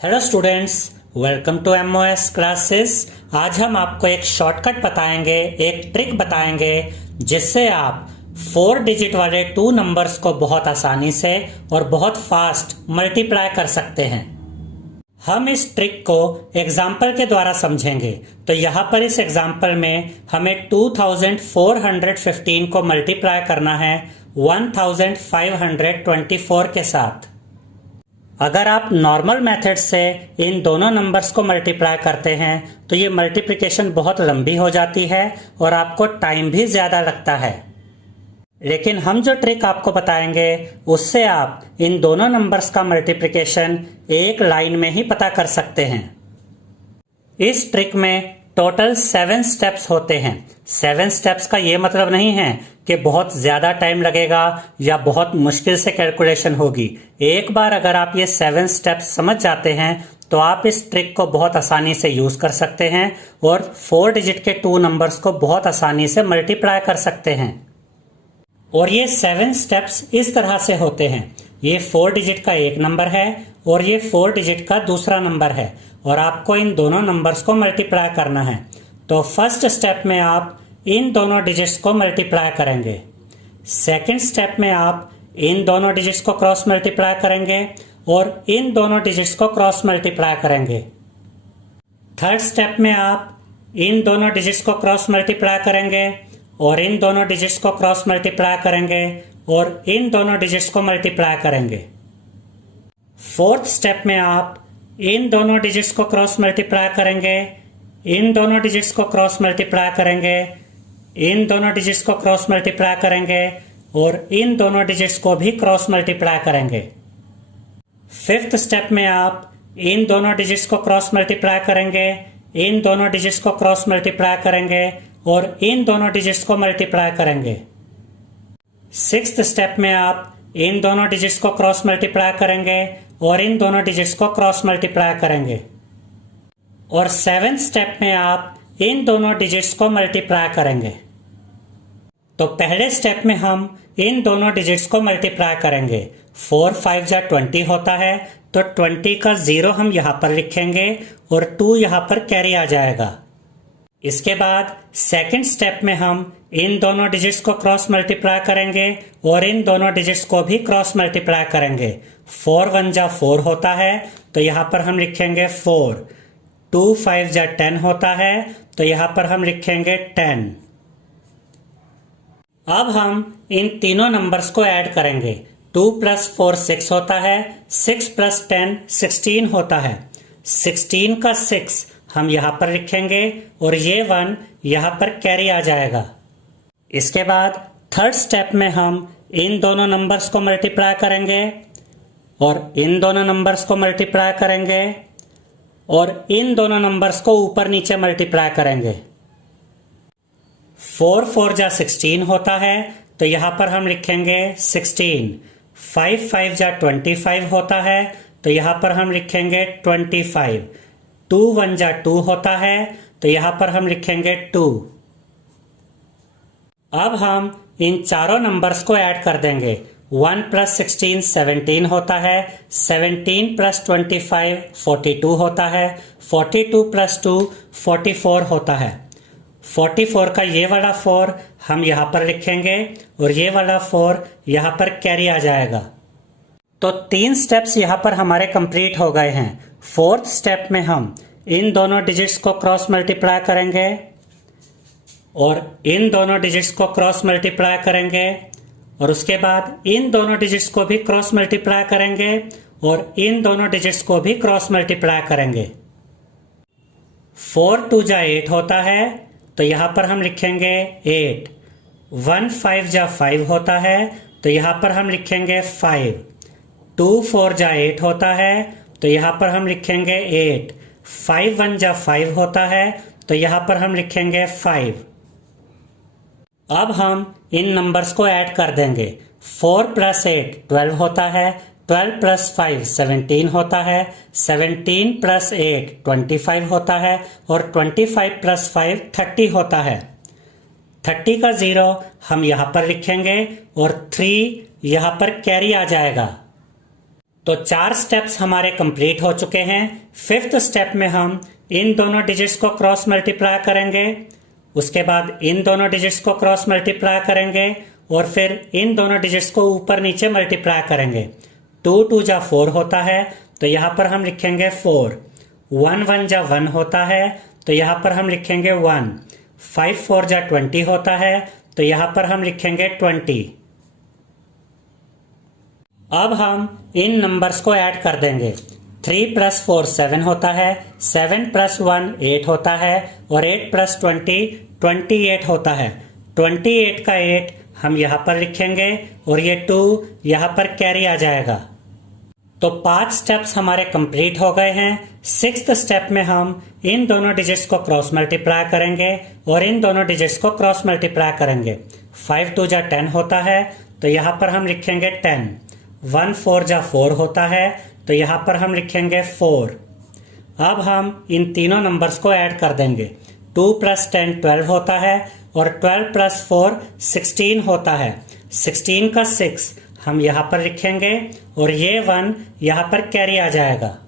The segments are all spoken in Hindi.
Hello students, welcome to MOS classes. आज हम आपको एक शॉर्टकट बताएंगे, एक ट्रिक बताएंगे जिससे आप 4 डिजिट वाले 2 नंबर्स को बहुत आसानी से और बहुत फास्ट मल्टीप्लाई कर सकते हैं। हम इस ट्रिक को एग्जाम्पल के द्वारा समझेंगे। तो यहाँ पर इस एग्जाम्पल में हमें 2415 को मल्टीप्लाई करना है 1524 के साथ। अगर आप नॉर्मल मेथड से इन दोनों नंबर्स को मल्टीप्लाई करते हैं तो ये मल्टीप्लिकेशन बहुत लंबी हो जाती है और आपको टाइम भी ज़्यादा लगता है। लेकिन हम जो ट्रिक आपको बताएंगे उससे आप इन दोनों नंबर्स का मल्टीप्लिकेशन एक लाइन में ही पता कर सकते हैं। इस ट्रिक में टोटल 7 स्टेप्स होते हैं। 7 स्टेप्स का ये मतलब नहीं है कि बहुत ज्यादा टाइम लगेगा या बहुत मुश्किल से कैलकुलेशन होगी। एक बार अगर आप ये 7 स्टेप्स समझ जाते हैं तो आप इस ट्रिक को बहुत आसानी से यूज कर सकते हैं और 4 डिजिट के 2 नंबर्स को बहुत आसानी से मल्टीप्लाई कर सकते हैं। और ये 7 स्टेप्स इस तरह से होते हैं। ये 4 डिजिट का एक नंबर है और ये 4 डिजिट का दूसरा नंबर है और आपको इन दोनों नंबर्स को मल्टीप्लाई करना है। तो फर्स्ट स्टेप में आप इन दोनों डिजिट्स को मल्टीप्लाई करेंगे। सेकंड स्टेप में आप इन दोनों डिजिट्स को क्रॉस मल्टीप्लाई करेंगे और इन दोनों डिजिट्स को क्रॉस मल्टीप्लाई करेंगे। थर्ड स्टेप में आप इन दोनों डिजिट्स को क्रॉस मल्टीप्लाई करेंगे और इन दोनों डिजिट्स को क्रॉस मल्टीप्लाई करेंगे और इन दोनों डिजिट्स को मल्टीप्लाई करेंगे। फोर्थ स्टेप में आप इन दोनों डिजिट्स को क्रॉस मल्टीप्लाई करेंगे, इन दोनों डिजिट्स को क्रॉस मल्टीप्लाई करेंगे, इन दोनों डिजिट्स को क्रॉस मल्टीप्लाई करेंगे और इन दोनों डिजिट्स को भी क्रॉस मल्टीप्लाई करेंगे। फिफ्थ स्टेप में आप इन दोनों डिजिट्स को क्रॉस मल्टीप्लाई करेंगे, इन दोनों डिजिट्स को क्रॉस मल्टीप्लाई करेंगे और इन दोनों डिजिट्स को मल्टीप्लाई करेंगे। सिक्स्थ स्टेप में आप इन दोनों डिजिट्स को क्रॉस मल्टीप्लाई करेंगे और इन दोनों डिजिट्स को क्रॉस मल्टीप्लाई करेंगे। और सेवेंथ स्टेप में आप इन दोनों डिजिट्स को मल्टीप्लाई करेंगे। तो पहले स्टेप में हम इन दोनों डिजिट्स को मल्टीप्लाई करेंगे। 4 5 जा 20 होता है, तो 20 का 0 हम यहाँ पर लिखेंगे और 2 यहाँ पर कैरी आ जाएगा। इसके बाद सेकंड स्टेप में हम इन दोनों डिजिट्स को क्रॉस मल्टीप्लाई करेंगे और इन दोनों डिजिट्स को भी क्रॉस मल्टीप्लाई करेंगे। 4 1 जा 4 होता है, तो यहाँ पर हम लिखेंगे 4। 2 5 जा 10 होता है, तो यहाँ पर हम लिखेंगे 10। अब हम इन तीनों नंबर्स को ऐड करेंगे। 2 + 4 6 होता है, 6 + 10 16 होता है। 16 का 6 हम यहाँ पर लिखेंगे और ये 1 यहाँ पर कैरी आ जाएगा। इसके बाद थर्ड स्टेप में हम इन दोनों नंबर्स को मल्टीप्लाई करेंगे और इन दोनों नंबर्स को मल्टीप्लाई करेंगे और इन दोनों नंबर्स को ऊपर नीचे मल्टीप्लाई करेंगे। 4 4 जा 16 होता है, तो यहाँ पर हम लिखेंगे 16। 5 5 जा 25 होता है, तो यहाँ पर हम लिखेंगे 25। 2 1 जा 2 होता है, तो यहाँ पर हम लिखेंगे 2। अब हम इन चारों नंबर्स को ऐड कर देंगे। 1 + 16 17 होता है, 17 + 25 42 होता है, 42 + 2 44 होता है। 44 का ये वाला 4 हम यहाँ पर लिखेंगे और ये वाला 4 यहाँ पर कैरी आ जाएगा। तो 3 स्टेप्स यहाँ पर हमारे कंप्लीट हो गए हैं। फोर्थ स्टेप में हम इन दोनों डिजिट्स को क्रॉस मल्टीप्लाई करेंगे और इन दोनों डिजिट्स को क्रॉस मल्टीप्लाई करेंगे और उसके बाद इन दोनों डिजिट्स को भी क्रॉस मल्टीप्लाई करेंगे और इन दोनों डिजिट्स को भी क्रॉस मल्टीप्लाई करेंगे। 4 2 जा 8 होता है, तो यहाँ पर हम लिखेंगे 8। 1 5 जा 5 होता है, तो यहाँ पर हम लिखेंगे 5। 2 4 जा 8 होता है, तो यहाँ पर हम लिखेंगे 8। 5 1 जा 5 होता है, तो यहाँ पर हम लिखेंगे 5। अब हम इन नंबर्स को ऐड कर देंगे। 4 + 8 12 होता है, 12 + 5 17 होता है, 17 + 8 25 होता है और 25 + 5 30 होता है। 30 का 0 हम यहाँ पर लिखेंगे और 3 यहाँ पर कैरी आ जाएगा। तो 4 स्टेप्स हमारे कंप्लीट हो चुके हैं। 5th स्टेप में हम इन दोनों डिजिट्स को क्रॉस मल्टीप्लाई करेंगे, उसके बाद इन दोनों डिजिट्स को क्रॉस मल्टीप्लाई करेंगे और फिर इन दोनों डिजिट्स को ऊपर नीचे मल्टीप्लाई करेंगे। 2 2 जा 4 होता है तो यहाँ पर हम लिखेंगे 4। 1 1 जा 1 होता है तो यहाँ पर हम लिखेंगे 1। 5 4 जा 20 होता है तो यहाँ पर हम लिखेंगे 20। अब हम इन नंबर्स को ऐड कर देंगे। 3 + 4 7 होता है, 7 + 1 8 होता है और 8 + 20 28 होता है। 28 का 8 हम यहाँ पर लिखेंगे और ये 2 यहाँ पर कैरी आ जाएगा। तो 5 स्टेप्स हमारे कंप्लीट हो गए हैं। 6th स्टेप में हम इन दोनों डिजिट्स को क्रॉस मल्टीप्लाई करेंगे और इन दोनों डिजिट्स को क्रॉस मल्टीप्लाई करेंगे। 5 2 जा 10 होता है तो यहाँ पर हम लिखेंगे 10। 1 4 जा 4 होता है तो यहाँ पर हम लिखेंगे 4। अब हम इन तीनों नंबर्स को ऐड कर देंगे। 2 + 10 12 होता है और 12 + 4 16 होता है। 16 का 6 हम यहाँ पर लिखेंगे और ये 1 यहाँ पर कैरी आ जाएगा।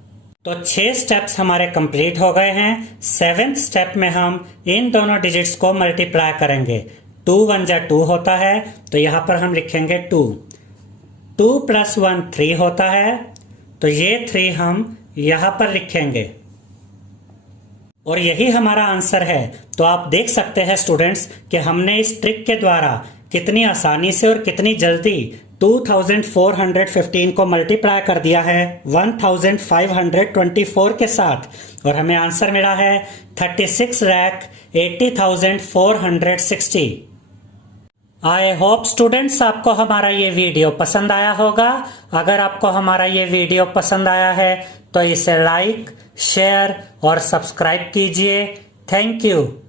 तो 6 स्टेप्स हमारे कंप्लीट हो गए हैं। 7th स्टेप में हम इन दोनों डिजिट्स को मल्टीप्लाई करेंगे। 2 1 जा 2 होता है तो यहाँ पर हम लिखेंगे 2। 2 + 1 3 होता है तो ये 3 हम यहाँ पर लिखेंगे और यही हमारा आंसर है। तो आप देख सकते हैं स्टूडेंट्स कि हमने इस ट्रिक के द्वारा कितनी आसानी से और कितनी जल्दी 2415 को मल्टीप्लाई कर दिया है 1524 के साथ और हमें आंसर मिला है 36,80,460। आई होप स्टूडेंट्स आपको हमारा ये वीडियो पसंद आया होगा। अगर आपको हमारा ये वीडियो पसंद आया है तो इसे लाइक, शेयर और सब्सक्राइब कीजिए। Thank you.